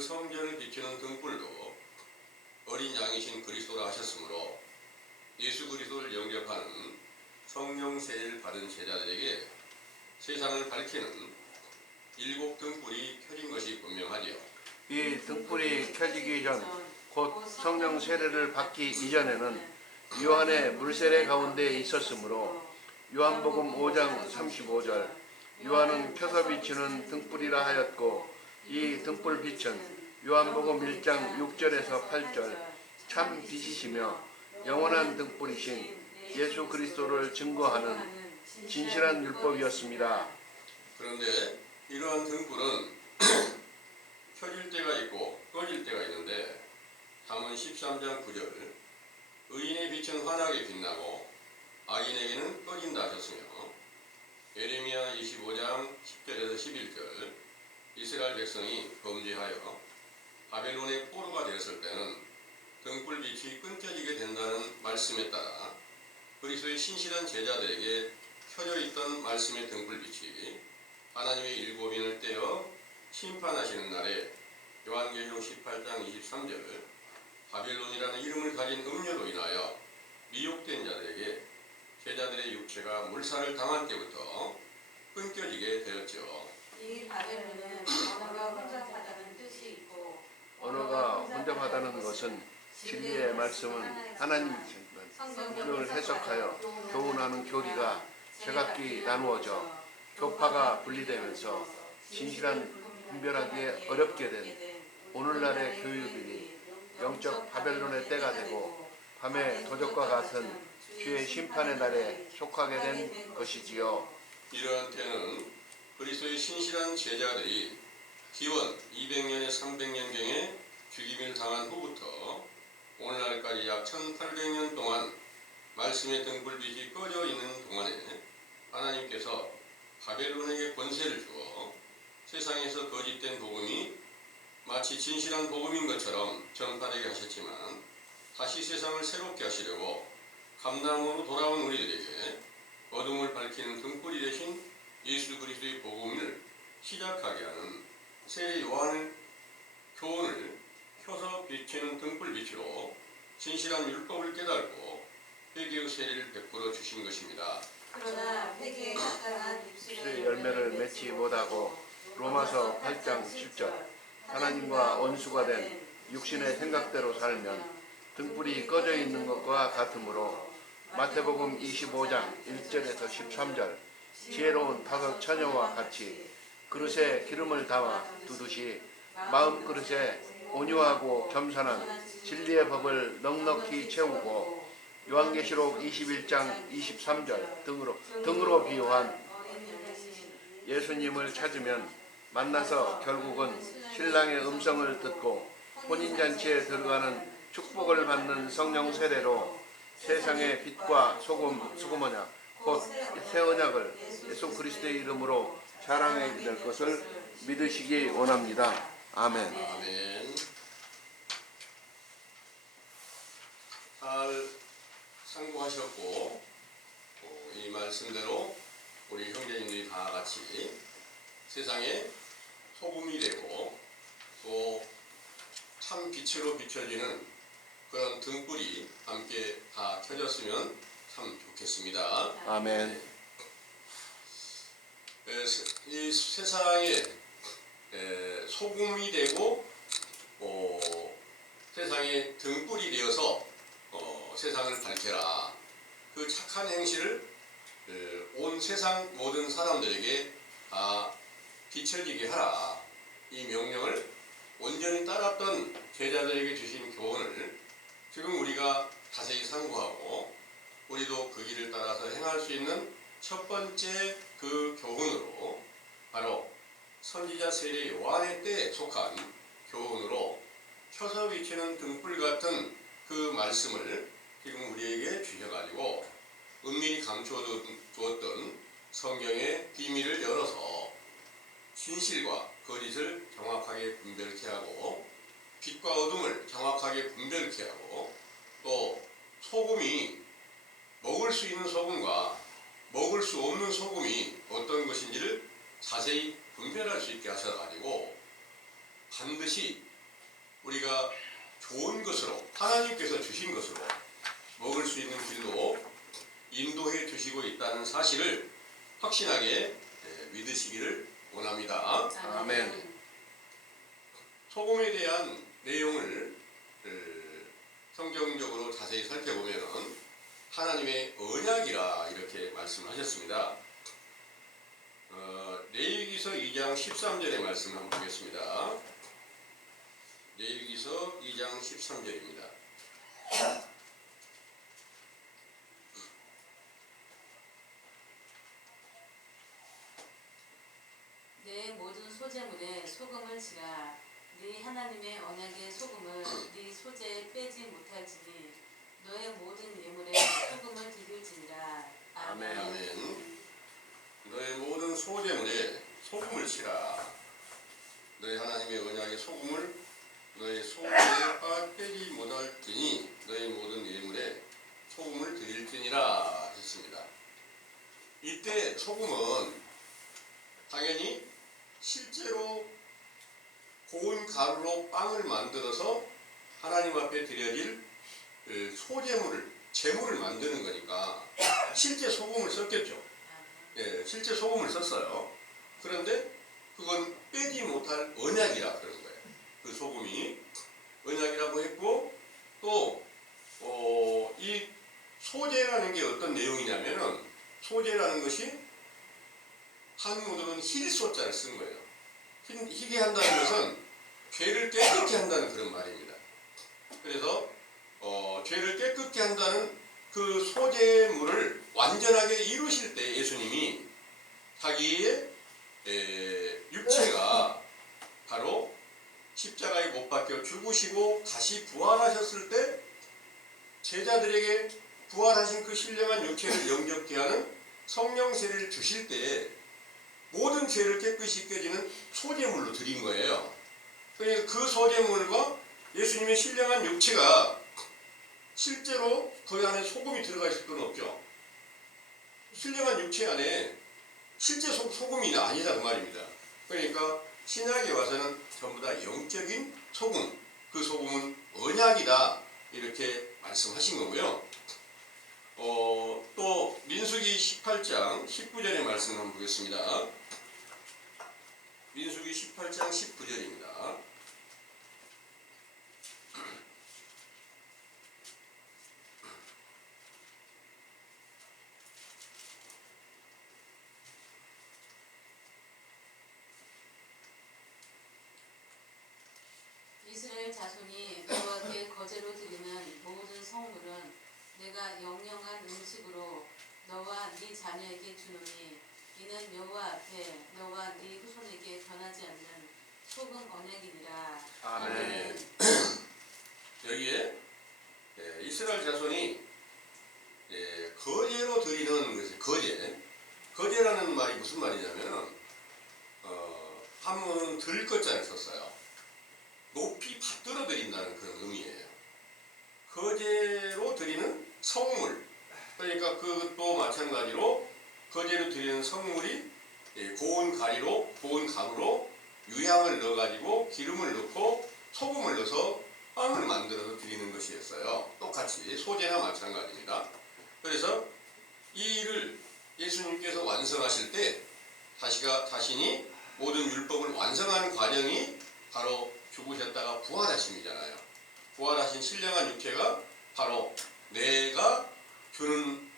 그 성전을 비추는 등불도 어린 양이신 그리스도라 하셨으므로 예수 그리스도를 영접하는 성령 세례를 받은 제자들에게 세상을 밝히는 7 등불이 켜진 것이 분명하지요. 이 등불이 켜지기 전 곧 성령 세례를 받기 이전에는 요한의 물세례 가운데 있었으므로 요한복음 5장 35절 요한은 켜서 비추는 등불이라 하였고 이 등불 빛은 요한복음 1장 6절에서 8절 참 빛이시며 영원한 등불이신 예수 그리스도를 증거하는 진실한 율법이었습니다. 그런데 이러한 등불은 켜질 때가 있고 꺼질 때가 있는데 잠언 13장 9절 의인의 빛은 환하게 빛나고 악인에게는 꺼진다 하셨으며 예레미야 25장 10절에서 11절 이스라엘 백성이 범죄하여 바벨론의 포로가 되었을 때는 등불빛이 끊겨지게 된다는 말씀에 따라 그리스도의 신실한 제자들에게 켜져 있던 말씀의 등불빛이 하나님의 일곱인을 떼어 심판하시는 날에 요한계시록 18장 23절 바벨론이라는 이름을 가진 음료로 인하여 미혹된 자들에게 제자들의 육체가 물살을 당한 때부터 끊겨지게 되었죠. 이 바벨론은 언어가 혼잡하다는 뜻이 있고 언어가 혼잡하다는 것은 진리의 말씀은 하나님이신 성경을 해석하여 교훈하는 교리가 제각기 나누어져 교파가 분리되면서 진실한 분별하기에 어렵게 된 오늘날의 교육이 영적 바벨론의 때가 되고 밤의 도적과 같은 주의 심판의 날에 속하게 된 것이지요. 이러한 때는 그리스도의 신실한 제자들이 기원 200년에 300년경에 죽임을 당한 후부터 오늘날까지 약 1800년 동안 말씀의 등불빛이 꺼져 있는 동안에 하나님께서 바벨론에게 권세를 주어 세상에서 거짓된 복음이 마치 진실한 복음인 것처럼 전파되게 하셨지만 다시 세상을 새롭게 하시려고 감남으로 돌아온 우리들에게 어둠을 밝히는 등불이 되신 예수 그리스도의 복음을 시작하게 하는 세례 요한의 교훈을 켜서 비치는 등불빛으로 진실한 율법을 깨닫고 회개의 세례를 베풀어 주신 것입니다. 그러나 회개에 합당한 입술의 열매를 맺지 못하고 로마서 8장 10절 하나님과 원수가 된 육신의 생각대로 살면 등불이 꺼져 있는 것과 같으므로 마태복음 25장 1절에서 13절 지혜로운 5 처녀와 같이 그릇에 기름을 담아 두듯이 마음 그릇에 온유하고 겸손한 진리의 법을 넉넉히 채우고 요한계시록 21장 23절 등으로 비유한 예수님을 찾으면 만나서 결국은 신랑의 음성을 듣고 혼인잔치에 들어가는 축복을 받는 성령 세례로 세상의 빛과 소금언약 곧 새 언약을 예수 그리스도의 이름으로 자랑하게 될 것을 믿으시기 원합니다. 아멘. 아멘. 잘 상고하셨고 이 말씀대로 우리 형제님들이 다 같이 세상에 소금이 되고 또 참 빛으로 비춰지는 그런 등불이 함께 다 켜졌으면 참 좋겠습니다. 아멘. 이 세상에 소금이 되고 세상에 등불이 되어서 세상을 밝혀라. 그 착한 행실을 온 세상 모든 사람들에게 다 비춰지게 하라. 이 명령을 온전히 따랐던 제자들에게 주신 교훈을 지금 우리가 자세히 상고하고 우리도 그 길을 따라서 행할 수 있는 첫 번째 그 교훈으로 바로 선지자 세례 요한의 때에 속한 교훈으로 켜서 비치는 등불 같은 그 말씀을 지금 우리에게 주셔가지고 은밀히 감춰 두었던 성경의 비밀을 열어서 진실과 거짓을 정확하게 분별케 하고 빛과 어둠을 정확하게 분별케 하고 또 소금이 먹을 수 있는 소금과 먹을 수 없는 소금이 어떤 것인지를 자세히 분별할 수 있게 하셔가지고 반드시 우리가 좋은 것으로 하나님께서 주신 것으로 먹을 수 있는 길로 인도해 주시고 있다는 사실을 확신하게 믿으시기를 원합니다. 아멘. 소금에 대한 내용을 성경적으로 자세히 살펴보면 하나님의 언약이라 이렇게 말씀하셨습니다. 레위기서 2장 13절의 말씀 한번 보겠습니다. 레위기서 2장 13절입니다. 내 모든 소재물에 소금을 지라. 네 하나님의 언약의 소금을 네 소재에 빼지 못할지니 너의 모든 예물에 소금을 드릴지니라. 아멘. 아멘. 너의 모든 소재물에 소금을 치라. 너의 하나님의 언약의 소금을 너의 소재에 빼지 못할지니 너의 모든 예물에 소금을 드릴지니라 했습니다. 이때 소금은 당연히 실제로 고운 가루로 빵을 만들어서 하나님 앞에 드려질 소재물을, 재물을 만드는 거니까 실제 소금을 썼겠죠. 예, 실제 소금을 썼어요. 그런데 그건 빼지 못할 언약이라 그러는 거예요. 그 소금이 언약이라고 했고, 또 이 소재라는 게 어떤 내용이냐면은, 소재라는 것이 한문으로는 힐소자를 쓴 거예요. 희게 한다는 것은 죄를 깨끗게 한다는 그런 말입니다. 그래서 죄를 깨끗게 한다는 그 소재물을 완전하게 이루실 때 예수님이 자기의 육체가 바로 십자가에 못 박혀 죽으시고 다시 부활하셨을 때 제자들에게 부활하신 그 신령한 육체를 영접케 하는 성령 세례를 주실 때 모든 죄를 깨끗이 깨지는 소재물로 드린 거예요. 그러니까 그 소재물과 예수님의 신령한 육체가 실제로 그 안에 소금이 들어가 있을 건 없죠. 신령한 육체 안에 실제 소금이 아니다 그 말입니다. 그러니까 신약에 와서는 전부 다 영적인 소금, 그 소금은 언약이다 이렇게 말씀하신 거고요. 또 민수기 18장 19절의 말씀 한번 보겠습니다. 민수기 18장 19절입니다. 이스라엘 자손이 여호와께 거제로 드리는 모든 성물은 내가 영영한 음식으로 너와 네 자녀에게 주노니 이는 여호와 앞에 너와 네 후손에게 변하지 않는 소금 언약이니라. 아멘. 여기에 이스라엘 자손이 거제로 드리는 것이 거제라는 말이 무슨 말이냐면 한문은 들것자를 썼어요. 높이 받들어 드린다는 그런 의미예요. 거제로 드리는 성물, 그러니까 그것도 마찬가지로 거제로 드리는 성물이 고운 가루로 유향을 넣어가지고 기름을 넣고 소금을 넣어서 빵을 만들어서 드리는 것이었어요. 똑같이 소재나 마찬가지입니다. 그래서 이 일을 예수님께서 완성하실 때 자신이 모든 율법을 완성하는 과정이 바로 죽으셨다가 부활하심이잖아요. 부활하신 신령한 육체가 바로 내가 주는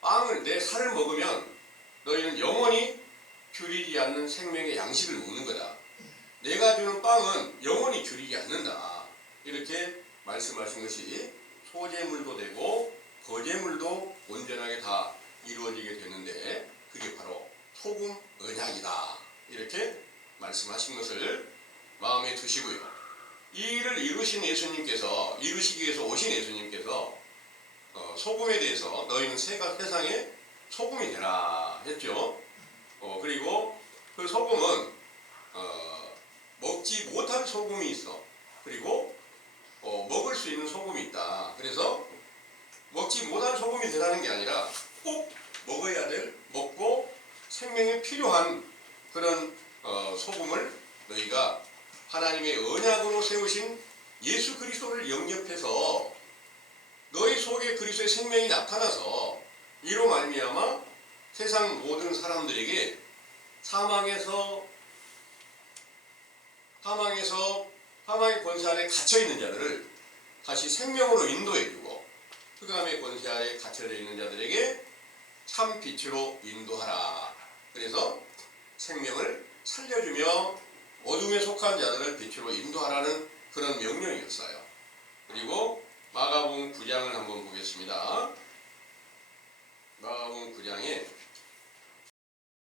빵을, 내 살을 먹으면 너희는 영원히 줄이지 않는 생명의 양식을 먹는 거다. 내가 주는 빵은 영원히 줄이지 않는다. 이렇게 말씀하신 것이 소재물도 되고 거제물도 온전하게 다 이루어지게 되는데 그게 바로 소금 언약이다. 이렇게 말씀하신 것을 마음에 두시고요. 이 일을 이루시기 위해서 오신 예수님께서 소금에 대해서 너희는 세상에 소금이 되라 했죠. 그리고 그 소금은 먹지 못할 소금이 있어. 그리고 먹을 수 있는 소금이 있다. 그래서 먹지 못할 소금이 되라는 게 아니라 꼭 먹어야 될, 먹고 생명에 필요한 그런 소금을 너희가 하나님의 언약으로 세우신 예수 그리스도를 영접해서 너희 속에 그리스도의 생명이 나타나서 이로 말미암아 세상 모든 사람들에게 사망의 권세 아래 갇혀 있는 자들을 다시 생명으로 인도해주고 흑암의 권세 아래 갇혀져 있는 자들에게 참 빛으로 인도하라. 그래서 생명을 살려주며 어둠에 속한 자들을 빛으로 인도하라는 그런 명령이었어요. 그리고 마가복음 9장을 한번 보겠습니다. 마가복음 9장에